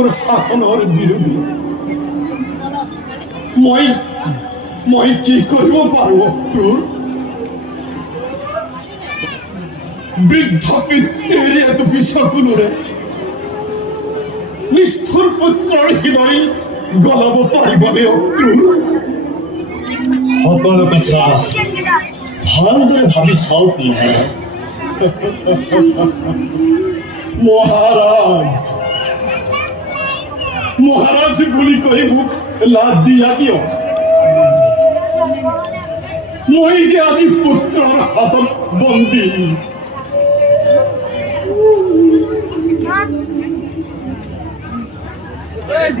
কঠোৰ শাসনৰ বিৰোধী মই কি কৰিব পাৰো অক্ৰূৰ? বৃদ্ধ পিতৃৰ এটো পিছকুলোৰে নিষ্ঠুৰ পুত্ৰৰ হৃদয় গলাব পাৰিবনে অক্ৰূৰ? সকলো কথা ভালদৰে ভাবি চাওক নহয়। মহাৰাজ বুলি কৈ মোক লাজ দিয়া কিয়? মই যে আজি পুত্ৰৰ হাতত বন্দী।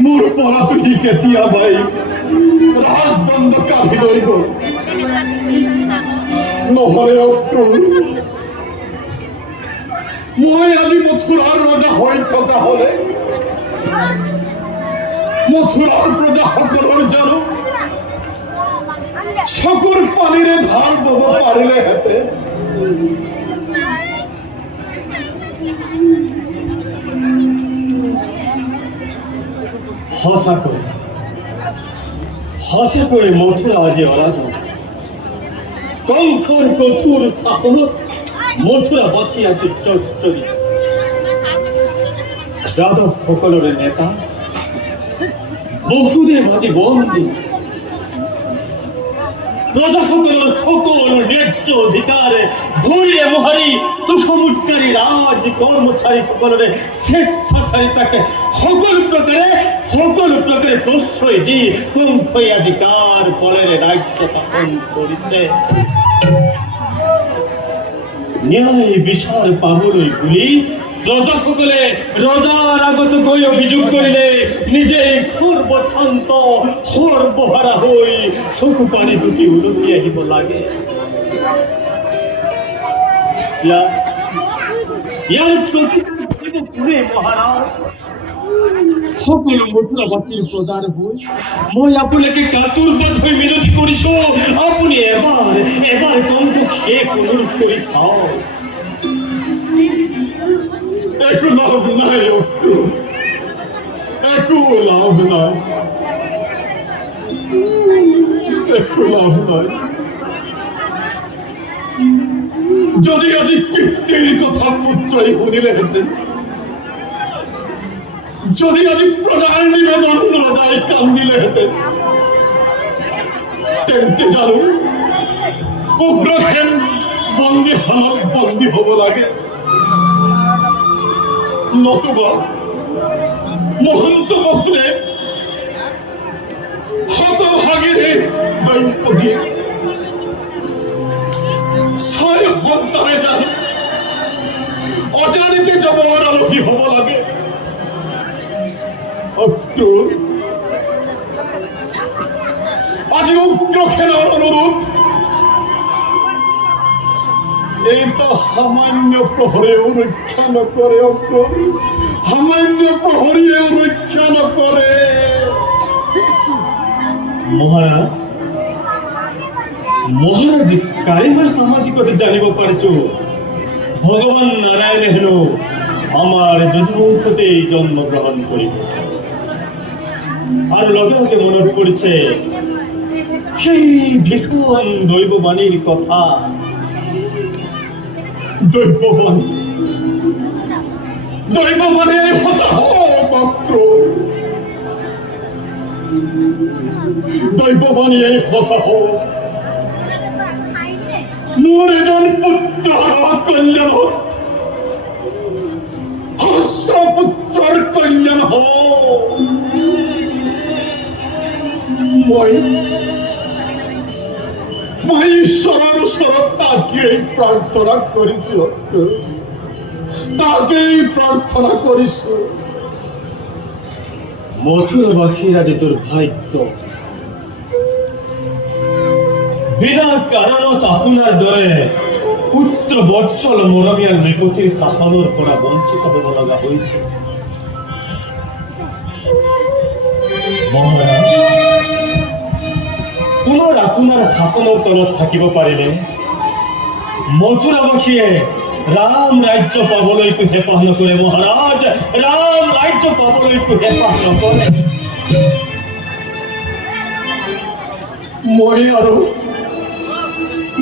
মোৰ পৰাটো সি কেতিয়াবাই ৰাজদণ্ড কাঢ়ি লৈ গ'ল। নহলে অক্ৰূৰ, মই আজি মথুৰাৰ ৰজা হৈ থকা হলে মথুৰাৰ প্ৰজাসকলৰ জানো চকুৰ পানীৰে ধাৰ বব পাৰিলেহেঁতেন। সঁচাকৈ মথুৰা আজি অৰাজক। কংসৰ কঠোৰ শাসনত মথুৰা বাকী আজি জৰ্জৰিত। যাদৱ সকলৰে নেতা বহুদেৱ আজি বন্দী। প্ৰজাসকলৰ সকলো ন্যায্য অধিকাৰে ভৰিৰে মোহাৰি তুষমুৎকাৰী ৰাজ কৰ্মচাৰীসকলৰে স্বেচ্ছাচাৰিতাকে সকলো প্ৰকাৰে প্ৰশ্ৰয় দি কংসই আজি কাৰ বলেৰে ৰাজ্য শাসন কৰিছে। ন্যায় বিচাৰ পাবলৈ বুলি প্ৰজাসকলে ৰজাৰ আগত গৈ অভিযোগ কৰিলে নিজে সৰ্বশান্ত সৰ্বহাৰা হৈ চকু পানী টুকি উলটি আহিব লাগে। ইয়াৰ প্ৰতিক্ৰিয়া কোনে মহাৰাজ? সকলো মথুৰাবাসীৰ প্ৰজাৰ হৈ মই আপোনাকে কাতুৰবাদ হৈ মিনতি কৰিছো। আপুনি এবাৰ কংসক শেষ অনুৰোধ কৰি চাওক। একো লাভ নাই অক্ৰূৰ, একো লাভ নাই, একো লাভ নাই। যদি আজি পিতৃৰ কথা পুত্ৰই শুনিলেহেঁতেন, যদি আজি প্ৰজাৰ নিবেদন ৰজাই কান্দিলেহেঁতেন, তেন্তে জানো উগ্ৰসেন বন্দীশালত বন্দী হব লাগে, নতুবা মহন্ত বক্তদেৱ শতভাগেৰে দৈপদী ছয় সন্তানে জানো অজানিতে যবৰ আলহী হব লাগে। অক্ৰূৰ, আজি উগ্ৰসেনৰ অনুৰোধ এইটো সামান্য প্ৰহৰীয়েও ৰক্ষা নকৰে অক্ৰূৰ, সামান্য প্ৰহৰীয়েও ৰক্ষা নকৰে। মহারাজ কারিমার সামাজিকতা জানিব পারছো। ভগবান নারায়ণ হেনো আমার যদুবংশতে জন্মগ্রহণ করিব। আর লগে লগে মনত পড়ছে সেই ভীষণ দৈববাণীর কথা। দৈববাণী সঁচা হোক অক্ৰূৰ, দৈববাণী সঁচা হোক। মোৰ এজন পুত্ৰৰ কল্যাণত, সহস্ৰ পুত্ৰৰ কল্যাণ হওক। মই ঈশ্বৰৰ ওচৰত তাকেই প্ৰাৰ্থনা কৰিছো অক্ৰূৰ, তাকেই প্ৰাৰ্থনা কৰিছো। মথুৰাবাসীৰ আজ দুৰ্ভাগ্য, বিনা কাৰণত আপনাৰ দৰে পুত্ৰ বৎসল মৰমিয়াৰ নৃপতিৰ শাসনেৰ পৰা বঞ্চিত হব লগা হয়েছে। মহাৰাজ, পুনৰ আপোনাৰ শাসনৰ তলত থাকিব পাৰিলে মথুৰাবাসীয়ে ৰাম ৰাজ্য পাবলৈকো হেঁপাহ নকৰে মহাৰাজ, ৰাম ৰাজ্য পাবলৈকো হেঁপাহ নকৰে।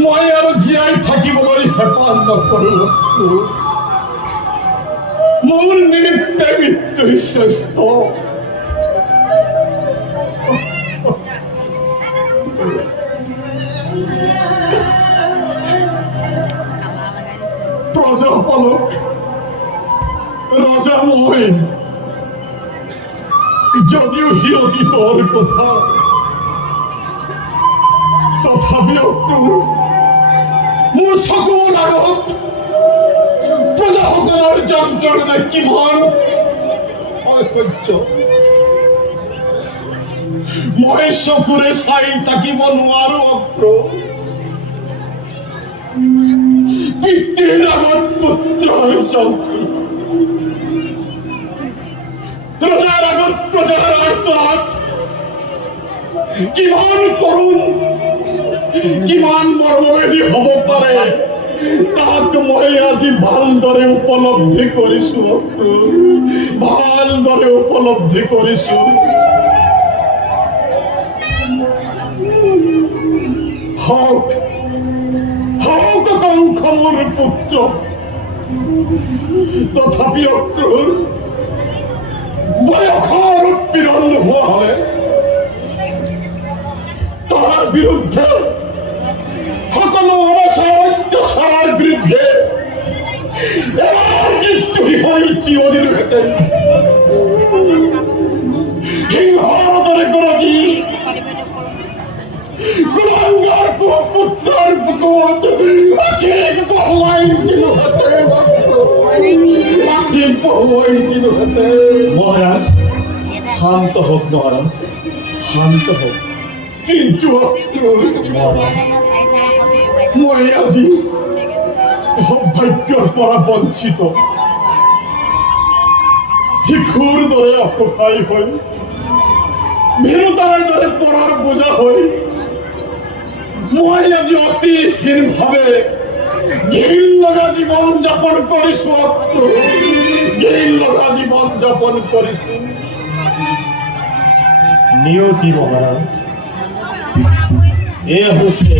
মই আৰু জীয়াই থাকিবলৈ হেঁপাহ নকৰো। মোৰ নিমিত্তে মৃত্যুই শ্ৰেষ্ঠ। প্ৰজাপালক ৰজা মই, যদিও সিহঁতি তোৰ কথা, তথাপিও মোৰ চকুৰ আগত প্ৰজাসকলৰ যন্ত্ৰণা কিমান অসহ্য মই চকুৰে চাই থাকিব নোৱাৰো। পিতৃৰ আগত পুত্ৰৰ যন্ত্ৰণা, ৰজাৰ আগত প্ৰজাৰ আৰ্তনাদ কিমান কৰুণ, কিমান মৰ্মবেদী হব পাৰে তাক মই আজি ভালদৰে উপলব্ধি কৰিছো, ভালদৰে উপলব্ধি কৰিছো। হওক হওক কংস মোৰ পুত্ৰ, তথাপিও বয়সৰ উৎপীড়ন নোহোৱা হলে তাৰ বিৰুদ্ধে সকলো অত্যাচাৰৰ বিৰুদ্ধে থিয় দিলোহেঁতেন। সিংহৰ দৰে গৰজি গুণাঙ্গাৰ পুত্ৰৰ বুকুত অধিক বহুৱাই দিলোহেঁতেন, অধিক বহুৱাই দিলোহেঁতেন। মহাৰাজ শান্ত হোক, মহাৰাজ শান্ত হোক। কিন্তু মই আজি সৌভাগ্যৰ পৰা বঞ্চিত, শিশুৰ দৰে অসহায় হৈ, ভীৰুতাৰ দৰে পৰাৰ বোজা হৈ মই আজি অতি হীনভাৱে ঘিণ লগা জীৱন যাপন কৰিছো, ঘিণ লগা জীৱন যাপন কৰিছো। নিয়তি মহাৰাজ, এ হৈছে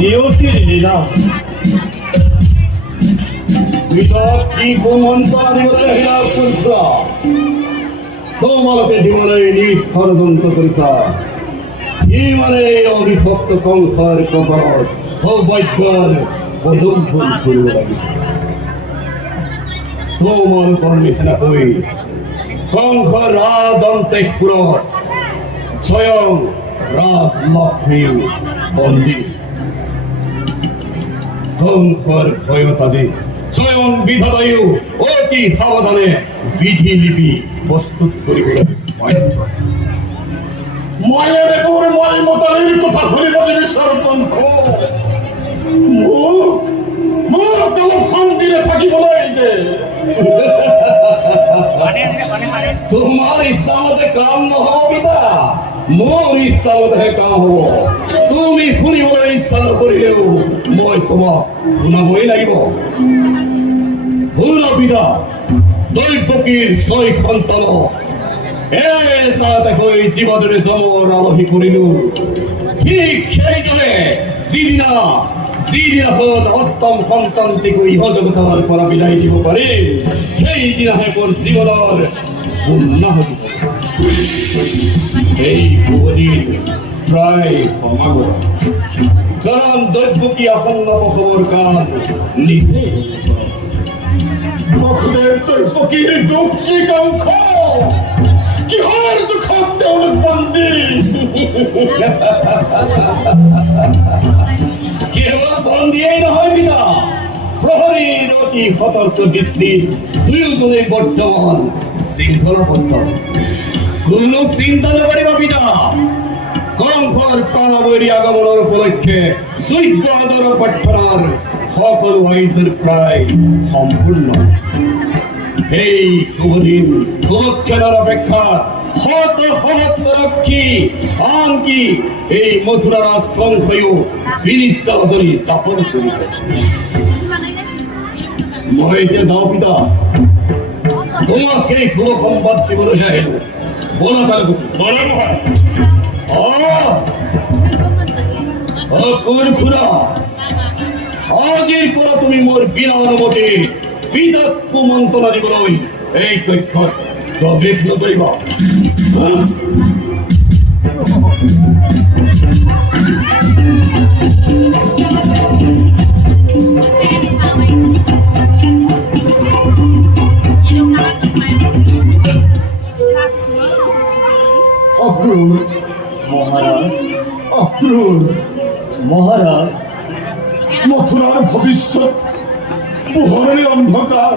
নিয়তিৰ লীলা। কি মন্ত্ৰ আনিবলৈ আহিলা পুত্ৰ? তোমালোকে জীৱনলৈ নিজ ষড়যন্ত্ৰ কৰিছা। ই মানে অবিভক্ত কংসৰ কপালত সৌভাগ্যৰ পদুম ফুল ফুৰিব লাগিছে। তোমালোকৰ নিচিনাকৈ কংসৰ ৰাজন্তপুৰত স্বয়ং ৰাজলক্ষ্মী বন্দী। কংসৰ ভয়ত আজি স্বয়ং বিধাতায়ো অতি সাৱধানে বিধি লিপি প্ৰস্তুত কৰিবলৈ বাধ্য। মই মতালিৰ কথা শুনিব নিবিচাৰো কংস। মোক অলপ শান্তিৰে থাকিবলৈ দে। তোমাৰ ইচ্ছা মতে কাম নহব পিতা, মোৰ ইচ্ছা মতেহে কাম হব। তুমি শুনিবলৈ ইচ্ছা নকৰিলেও মই তোমাক শুনাবই লাগিব। শুনা পিতা, দৈৱকীৰ 6 সন্তানক এটা এটাকৈ জীৱনৰে জমৰ আলহী কৰিলো। ঠিক সেইদৰে যিদিনাখন অষ্টম সন্তানটিকো ইহ জগতৰ পৰা বিদায় দিব পাৰিম, সেইদিনাহে মোৰ জীৱনৰ পূৰ্ণাহুতি। এই বহুদিন প্ৰায় সমাগত, কাৰণ দৈৱকী আসন্ন প্ৰসৱৰ কাল নিচেই বসুদেৱ দৈৱকীৰ দুখ কি কংস? কিহৰ দুখত তেওঁলোক বন্দী? কেৱল বন্দীয়েই নহয় পিতা, প্ৰহৰীৰ অতি সতৰ্ক দৃষ্টিত দুয়োজনে বৰ্তমান শৃংখলাবদ্ধ। কোনো চিন্তা নকৰিবা পিতা, কংসৰ প্ৰাণবৈৰী আগমনৰ উপলক্ষে যোগ্য আদৰ প্ৰাৰ্থনাৰ সকলো আয়োজন প্ৰায় সম্পূৰ্ণ। এই শুভদিন সুৰক্ষাৰ অপেক্ষাত শত সহস্ৰক্ষী, আনকি এই মথুৰা ৰাজ কংসয়ো বিনীত ৰজনী যাপন কৰিছে। মই এতিয়া যাওঁ পিতা তোমাক এই শুভ সংবাদ দিবলৈ আহিলো বলা কালগুটি বলা মহাৰাজ খুৰা আজিৰ পৰা তুমি মোৰ বিনা অনুমতি পিতাক কুমন্ত্ৰণা দিবলৈ এই কক্ষত প্ৰৱেশ নকৰিবা অক্রূর মহারাজ অক্রূর মহারাজ মথুরার ভবিষ্যৎ পোহরে অন্ধকার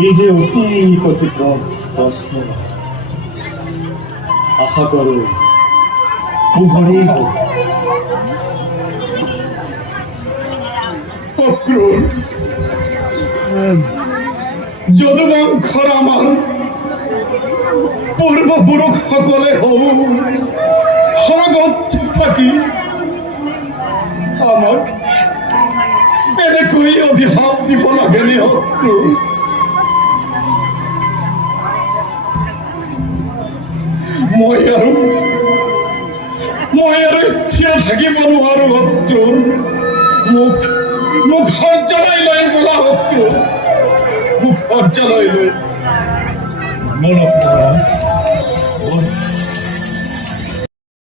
এই যে অতি কঠিন প্রশ্ন আশা করো পোহরেই হোক অক্রূর যদুবংশৰ আমাৰ পূৰ্বপুৰুষসকলে স্বৰ্গত থাকি আমাক এনেকৈ অভিশাপ দিব লাগেনে অক্ৰূৰ মই আৰু থিয় থাকিব নোৱাৰো অক্ৰূৰ মোক সৰ্যালৈ লৈ বলা অক্ৰূৰ মোক সৰ্যালৈ লৈ মনত